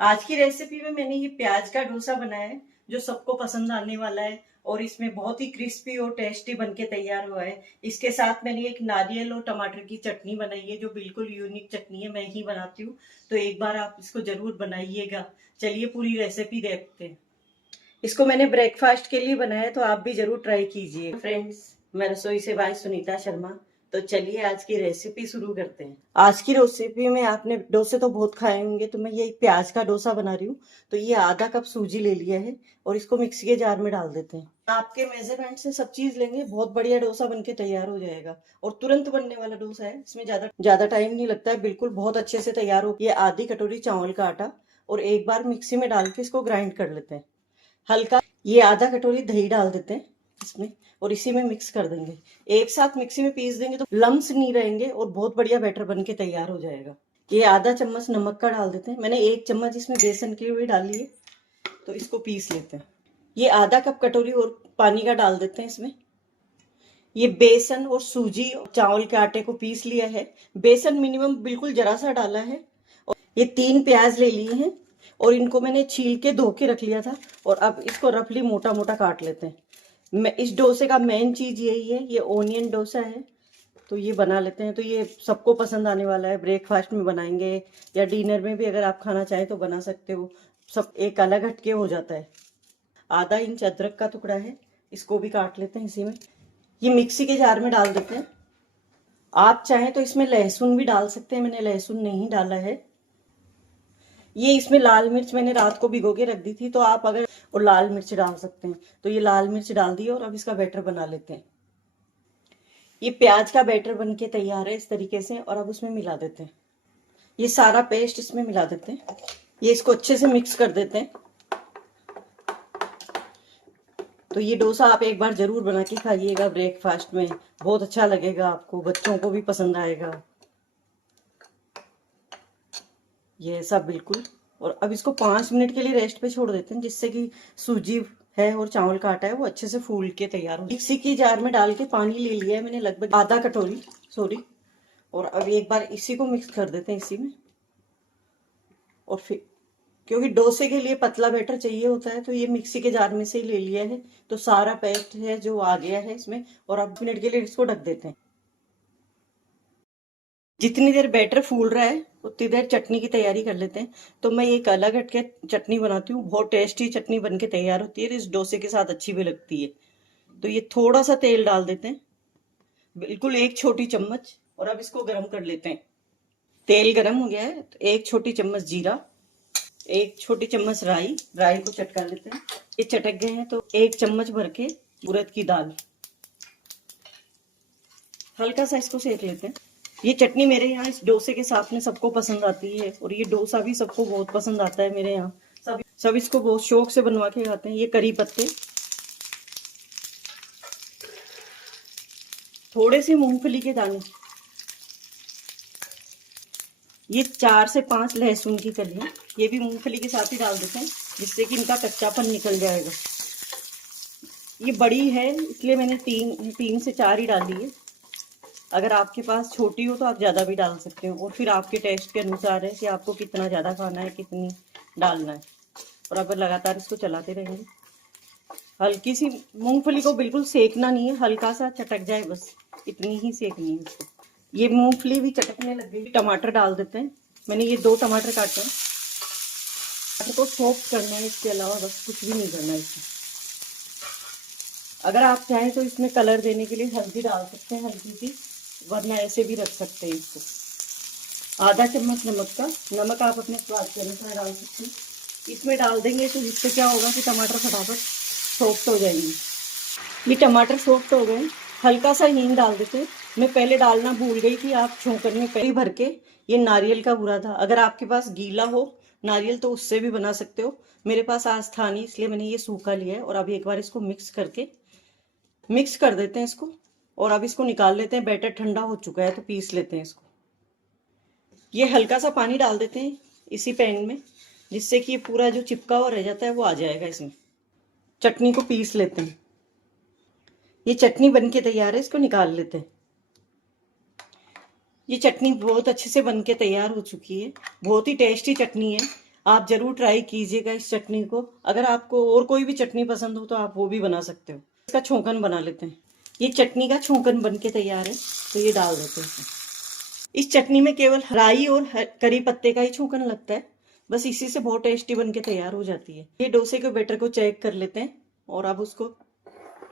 आज की रेसिपी में मैंने ये प्याज का डोसा बनाया है जो सबको पसंद आने वाला है और इसमें बहुत ही क्रिस्पी और टेस्टी बनके तैयार हुआ है। इसके साथ मैंने एक नारियल और टमाटर की चटनी बनाई है जो बिल्कुल यूनिक चटनी है, मैं ही बनाती हूँ। तो एक बार आप इसको जरूर बनाइएगा। चलिए पूरी रेसिपी देखते हैं। इसको मैंने ब्रेकफास्ट के लिए बनाया है, तो आप भी जरूर ट्राई कीजिए। फ्रेंड्स, मैं रसोई से भाई सुनीता शर्मा। तो चलिए आज की रेसिपी शुरू करते हैं। आज की रेसिपी में आपने डोसे तो बहुत खाए होंगे, तो मैं ये प्याज का डोसा बना रही हूँ। तो ये आधा कप सूजी ले लिया है और इसको मिक्सी के जार में डाल देते हैं। आपके मेजरमेंट से सब चीज लेंगे, बहुत बढ़िया डोसा बनके तैयार हो जाएगा और तुरंत बनने वाला डोसा है। इसमें ज्यादा टाइम नहीं लगता है, बिल्कुल बहुत अच्छे से तैयार हो। ये आधी कटोरी चावल का आटा और एक बार मिक्सी में डाल के इसको ग्राइंड कर लेते हैं हल्का। ये आधा कटोरी दही डाल देते हैं इसमें और इसी में मिक्स कर देंगे। एक साथ मिक्सी में पीस देंगे तो लम्स नहीं रहेंगे और बहुत बढ़िया बैटर बन के तैयार हो जाएगा। ये आधा चम्मच नमक का डाल देते हैं, मैंने एक चम्मच इसमें बेसन की भी डाली है। तो इसको पीस लेते हैं। ये आधा कप कटोरी और पानी का डाल देते हैं इसमें। ये बेसन और सूजी और चावल के आटे को पीस लिया है। बेसन मिनिमम बिल्कुल जरा सा डाला है। और ये 3 प्याज ले लिए हैं और इनको मैंने छील के धो के रख लिया था। और अब इसको रफली मोटा मोटा काट लेते हैं। इस डोसे का मेन चीज यही है, ये ओनियन डोसा है। तो ये बना लेते हैं। तो ये सबको पसंद आने वाला है। ब्रेकफास्ट में बनाएंगे या डिनर में भी अगर आप खाना चाहें तो बना सकते हो। सब एक अलग हटके हो जाता है। आधा इंच अदरक का टुकड़ा है, इसको भी काट लेते हैं इसी में। ये मिक्सी के जार में डाल देते हैं। आप चाहें तो इसमें लहसुन भी डाल सकते हैं, मैंने लहसुन नहीं डाला है। ये इसमें लाल मिर्च मैंने रात को भिगो के रख दी थी, तो आप अगर और लाल मिर्च डाल सकते हैं। तो ये लाल मिर्च डाल दी और अब इसका बैटर बना लेते हैं। ये प्याज का बैटर बन के तैयार है इस तरीके से और अब उसमें मिला देते हैं। ये सारा पेस्ट इसमें मिला देते हैं। ये इसको अच्छे से मिक्स कर देते हैं। तो ये डोसा आप एक बार जरूर बना के खाइएगा ब्रेकफास्ट में, बहुत अच्छा लगेगा आपको, बच्चों को भी पसंद आएगा ये सब बिल्कुल। और अब इसको 5 मिनट के लिए रेस्ट पे छोड़ देते हैं, जिससे कि सूजी है और चावल का आटा है वो अच्छे से फूल के तैयार हो। मिक्सी की जार में डाल के पानी ले लिया है मैंने, लगभग आधा कटोरी सॉरी। और अब एक बार इसी को मिक्स कर देते हैं इसी में। और फिर क्योंकि डोसे के लिए पतला बैटर चाहिए होता है, तो ये मिक्सी के जार में से ही ले लिया है। तो सारा पेस्ट है जो आ गया है इसमें। और अब मिनट के लिए इसको ढक देते हैं। जितनी देर बैटर फूल रहा है उतनी देर चटनी की तैयारी कर लेते हैं। तो मैं एक अलग हटके चटनी बनाती हूँ, बहुत टेस्टी चटनी बन के तैयार होती है। इस डोसे के साथ अच्छी भी लगती है। तो ये थोड़ा सा तेल डाल देते हैं, बिल्कुल 1 छोटी चम्मच। और अब इसको गर्म कर लेते हैं। तेल गर्म हो गया है तो 1 छोटी चम्मच जीरा, 1 छोटी चम्मच राई को चटका लेते हैं। ये चटक गए हैं तो 1 चम्मच भर के उड़द की दाल, हल्का सा इसको सेक लेते हैं। ये चटनी मेरे यहाँ इस डोसे के साथ में सबको पसंद आती है और ये डोसा भी सबको बहुत पसंद आता है मेरे यहाँ। सब इसको बहुत शौक से बनवा के खाते हैं। ये करी पत्ते, थोड़े से मूंगफली के दाने, ये 4 से 5 लहसुन की कलियां, ये भी मूंगफली के साथ ही डाल देते हैं, जिससे कि इनका कच्चापन निकल जाएगा। ये बड़ी है इसलिए मैंने 3 से 4 ही डाली है। अगर आपके पास छोटी हो तो आप ज़्यादा भी डाल सकते हो। और फिर आपके टेस्ट के अनुसार है कि आपको कितना ज़्यादा खाना है, कितनी डालना है। और अब लगातार इसको चलाते रहेंगे। हल्की सी मूंगफली को बिल्कुल सेकना नहीं है, हल्का सा चटक जाए बस, इतनी ही सेकनी है इसको। ये मूंगफली भी चटकने लग गई। टमाटर डाल देते हैं। मैंने ये 2 टमाटर काटे हैं। टमाटर को सॉफ्ट करना है, इसके अलावा बस कुछ भी नहीं करना है इसमें। अगर आप चाहें तो इसमें कलर देने के लिए हल्दी डाल सकते हैं, हल्की सी, वरना ऐसे भी रख सकते हैं इसको। आधा चम्मच नमक आप अपने स्वाद के अनुसार डाल सकते हैं। इसमें डाल देंगे तो जिससे क्या होगा कि टमाटर फटाफट सॉफ्ट हो जाएंगे। ये टमाटर सॉफ्ट हो गए। हल्का सा हींग डाल देते हैं। मैं पहले डालना भूल गई थी, आप छौंकन में पहले भर के। ये नारियल का बूरा था, अगर आपके पास गीला हो नारियल तो उससे भी बना सकते हो। मेरे पास आज था नहीं इसलिए मैंने ये सूखा लिया है। और अब एक बार इसको मिक्स कर देते हैं इसको। और अब इसको निकाल लेते हैं। बैटर ठंडा हो चुका है तो पीस लेते हैं इसको। ये हल्का सा पानी डाल देते हैं इसी पैन में, जिससे कि ये पूरा जो चिपका हुआ रह जाता है वो आ जाएगा इसमें। चटनी को पीस लेते हैं। ये चटनी बन के तैयार है, इसको निकाल लेते हैं। ये चटनी बहुत अच्छे से बन के तैयार हो चुकी है, बहुत ही टेस्टी चटनी है। आप जरूर ट्राई कीजिएगा इस चटनी को। अगर आपको और कोई भी चटनी पसंद हो तो आप वो भी बना सकते हो। इसका छोंकन बना लेते हैं। ये चटनी का छोंकन बन के तैयार है, तो ये डाल देते हैं इसमें। इस चटनी में केवल राई और करी पत्ते का ही छोंकन लगता है, बस इसी से बहुत टेस्टी बन के तैयार हो जाती है। ये डोसे के बैटर को चेक कर लेते हैं और अब उसको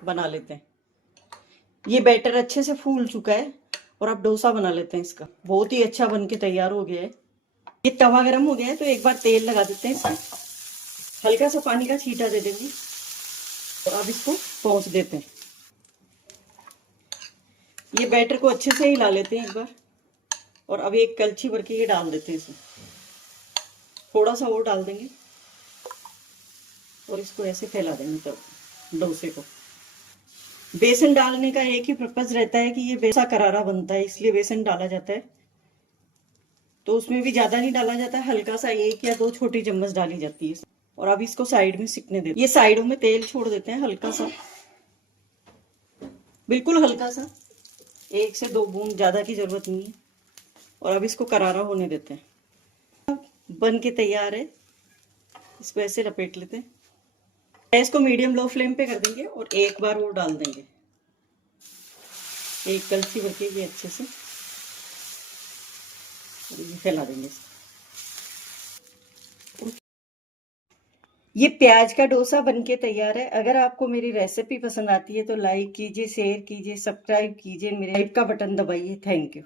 बना लेते हैं। ये बैटर अच्छे से फूल चुका है और अब डोसा बना लेते हैं इसका। बहुत ही अच्छा बन के तैयार हो गया है। ये तवा गरम हो गया है तो एक बार तेल लगा देते हैं इसमें, हल्का सा पानी का छींटा दे देंगे और अब इसको पहुंच देते हैं। ये बैटर को अच्छे से हिला लेते हैं एक बार और अब एक कलछी भर के ये डाल देते हैं इसमें। थोड़ा सा और डाल देंगे और इसको ऐसे फैला देंगे तब डोसे को। बेसन डालने का एक ही पर्पज रहता है कि ये डोसा करारा बनता है, इसलिए बेसन डाला जाता है। तो उसमें भी ज्यादा नहीं डाला जाता है, हल्का सा 1 या 2 छोटी चम्मच डाली जाती है। और अब इसको साइड में सिकने देते हैं। ये साइडों में तेल छोड़ देते हैं हल्का सा, बिल्कुल हल्का सा, 1 से 2 बूंद, ज्यादा की जरूरत नहीं है। और अब इसको करारा होने देते हैं। बन के तैयार है। इसको ऐसे लपेट लेते हैं। गैस को मीडियम लो फ्लेम पे कर देंगे और एक बार वो डाल देंगे, एक कलछी भर के ये अच्छे से फैला देंगे। ये प्याज का डोसा बनके तैयार है। अगर आपको मेरी रेसिपी पसंद आती है तो लाइक कीजिए, शेयर कीजिए, सब्सक्राइब कीजिए, मेरे लाइक का बटन दबाइए। Thank you.